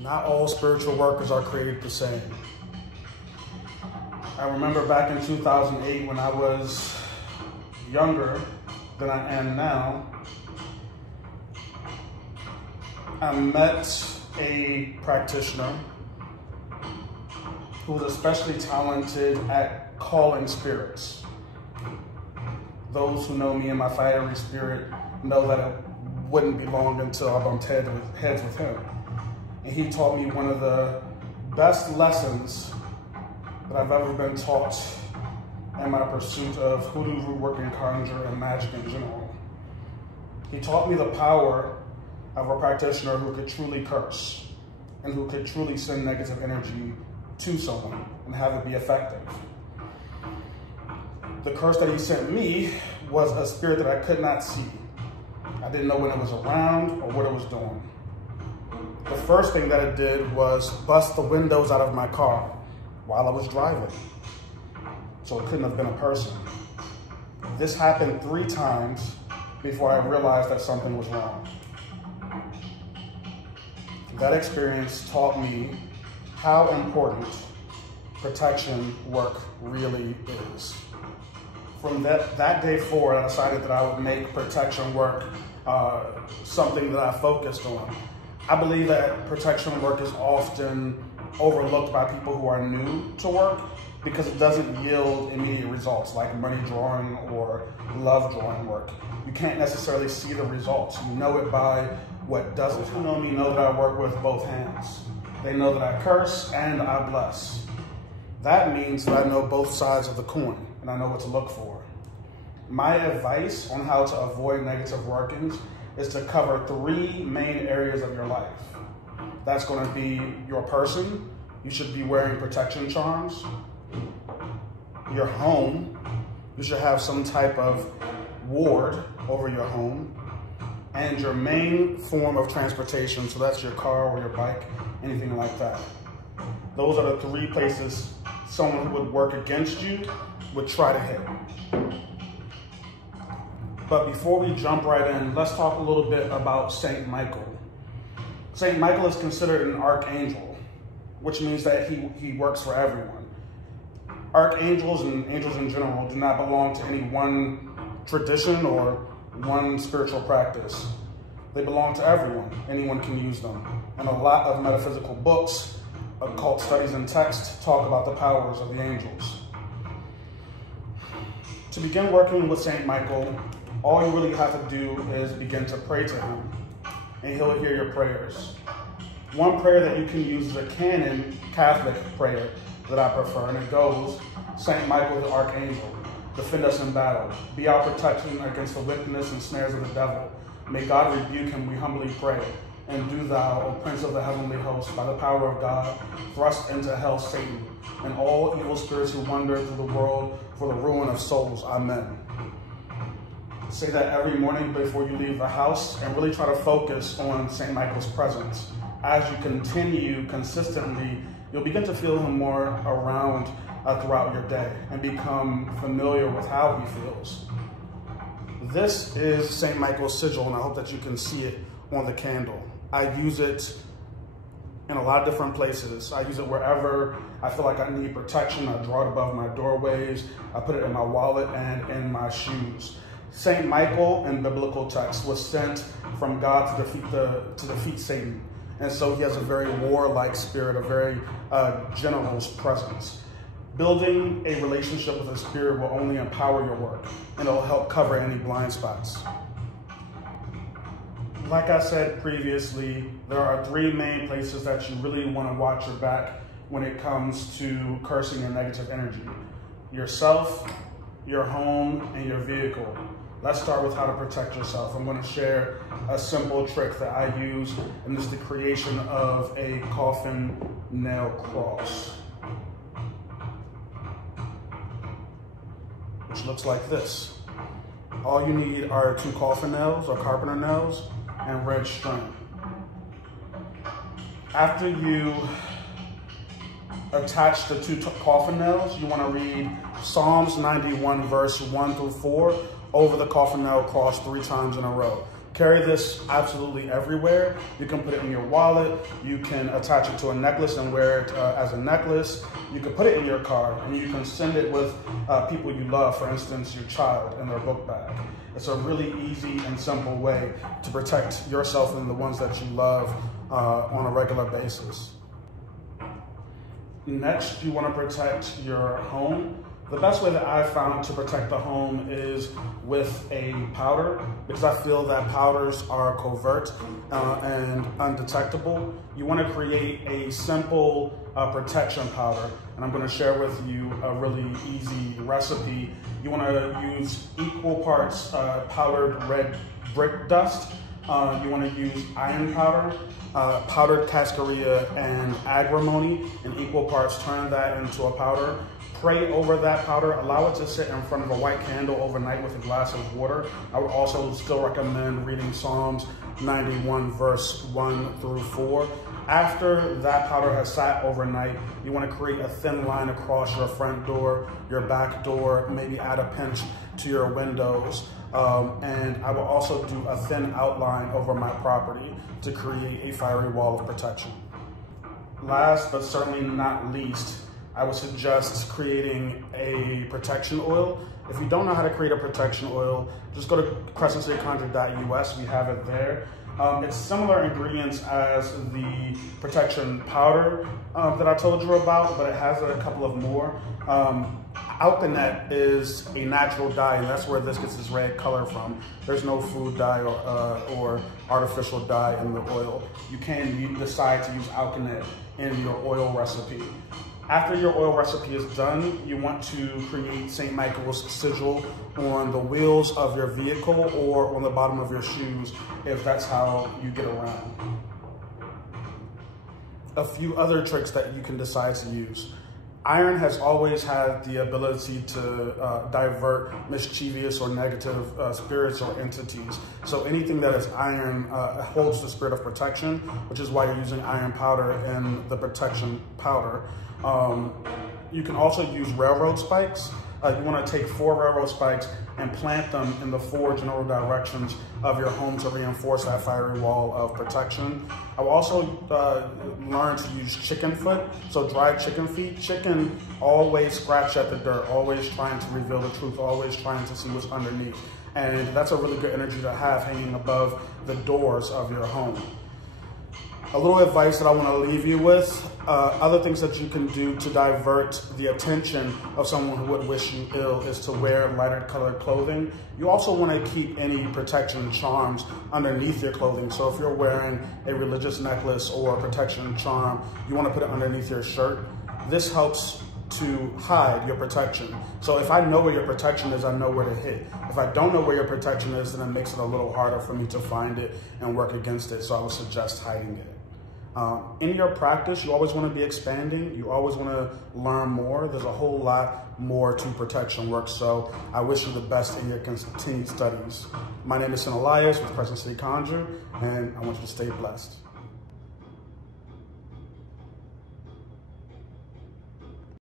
Not all spiritual workers are created the same. I remember back in 2008 when I was younger than I am now, I met a practitioner who was especially talented at calling spirits. Those who know me and my fiery spirit know that it wouldn't be long until I bumped heads with him. And he taught me one of the best lessons that I've ever been taught in my pursuit of hoodoo, root work, and conjure, and magic in general. He taught me the power of a practitioner who could truly curse and who could truly send negative energy to someone and have it be effective. The curse that he sent me was a spirit that I could not see. I didn't know when it was around or what it was doing. The first thing that it did was bust the windows out of my car while I was driving. So it couldn't have been a person. This happened 3 times before I realized that something was wrong. That experience taught me how important protection work really is. From that day forward, I decided that I would make protection work something that I focused on. I believe that protection work is often overlooked by people who are new to work because it doesn't yield immediate results like money drawing or love drawing work. You can't necessarily see the results. You know it by what doesn't. Who know me know that I work with both hands. They know that I curse and I bless. That means that I know both sides of the coin and I know what to look for. My advice on how to avoid negative workings is to cover 3 main areas of your life. That's going to be your person. You should be wearing protection charms. Your home. You should have some type of ward over your home. And your main form of transportation, so that's your car or your bike, anything like that. Those are the 3 places someone who would work against you would try to hit. But before we jump right in, let's talk a little bit about Saint Michael. Saint Michael is considered an archangel, which means that he works for everyone. Archangels and angels in general do not belong to any one tradition or one spiritual practice. They belong to everyone. Anyone can use them. And a lot of metaphysical books, occult studies, and texts talk about the powers of the angels. To begin working with Saint Michael, all you really have to do is begin to pray to him, and he'll hear your prayers. One prayer that you can use is a canon Catholic prayer that I prefer, and it goes, Saint Michael the Archangel, defend us in battle. Be our protection against the wickedness and snares of the devil. May God rebuke him, we humbly pray. And do thou, O Prince of the heavenly host, by the power of God, thrust into hell Satan, and all evil spirits who wander through the world for the ruin of souls. Amen. Say that every morning before you leave the house, and really try to focus on St. Michael's presence. As you continue consistently, you'll begin to feel him more around throughout your day and become familiar with how he feels. This is St. Michael's sigil, and I hope that you can see it on the candle. I use it in a lot of different places. I use it wherever I feel like I need protection. I draw it above my doorways. I put it in my wallet and in my shoes. Saint Michael in biblical text was sent from God to defeat Satan. And so he has a very warlike spirit, a very general's presence. Building a relationship with a spirit will only empower your work, and it'll help cover any blind spots. Like I said previously, there are 3 main places that you really want to watch your back when it comes to cursing and negative energy. Yourself, your home, and your vehicle. Let's start with how to protect yourself. I'm going to share a simple trick that I use, and this is the creation of a coffin nail cross, which looks like this. All you need are 2 coffin nails or carpenter nails and red string. After you attach the 2 coffin nails, you want to read Psalms 91 verse 1 through 4 over the coffin nail cross 3 times in a row. Carry this absolutely everywhere. You can put it in your wallet. You can attach it to a necklace and wear it as a necklace. You can put it in your car, and you can send it with people you love, for instance, your child, in their book bag. It's a really easy and simple way to protect yourself and the ones that you love on a regular basis. Next, you want to protect your home. The best way that I've found to protect the home is with a powder, because I feel that powders are covert and undetectable. You want to create a simple protection powder, and I'm going to share with you a really easy recipe. You want to use equal parts powdered red brick dust. You want to use iron powder, powdered cascarilla, and agrimony in equal parts. Turn that into a powder. Pray over that powder. Allow it to sit in front of a white candle overnight with a glass of water. I would also still recommend reading Psalms 91 verse 1 through 4. After that powder has sat overnight, you want to create a thin line across your front door, your back door, maybe add a pinch to your windows. And I will also do a thin outline over my property to create a fiery wall of protection. Last but certainly not least, I would suggest creating a protection oil. If you don't know how to create a protection oil, just go to crescentcityconjure.us. We have it there. It's similar ingredients as the protection powder that I told you about, but it has a couple of more. Alkanet is a natural dye, and that's where this gets its red color from. There's no food dye or artificial dye in the oil. You can decide to use alkanet in your oil recipe. After your oil recipe is done, you want to create St. Michael's sigil on the wheels of your vehicle or on the bottom of your shoes, if that's how you get around. A few other tricks that you can decide to use. Iron has always had the ability to divert mischievous or negative spirits or entities. So anything that is iron holds the spirit of protection, which is why you're using iron powder in the protection powder. You can also use railroad spikes. You want to take 4 railroad spikes and plant them in the 4 general directions of your home to reinforce that fiery wall of protection. I will also learn to use chicken foot, so dried chicken feet. Chicken always scratch at the dirt, always trying to reveal the truth, always trying to see what's underneath. And that's a really good energy to have hanging above the doors of your home. A little advice that I want to leave you with, other things that you can do to divert the attention of someone who would wish you ill is to wear lighter colored clothing. You also want to keep any protection charms underneath your clothing. So if you're wearing a religious necklace or a protection charm, you want to put it underneath your shirt. This helps to hide your protection. So if I know where your protection is, I know where to hit. If I don't know where your protection is, then it makes it a little harder for me to find it and work against it. So I would suggest hiding it. In your practice, you always want to be expanding. You always want to learn more. There's a whole lot more to protection work. So I wish you the best in your continued studies. My name is Elias with Crescent City Conjure, and I want you to stay blessed.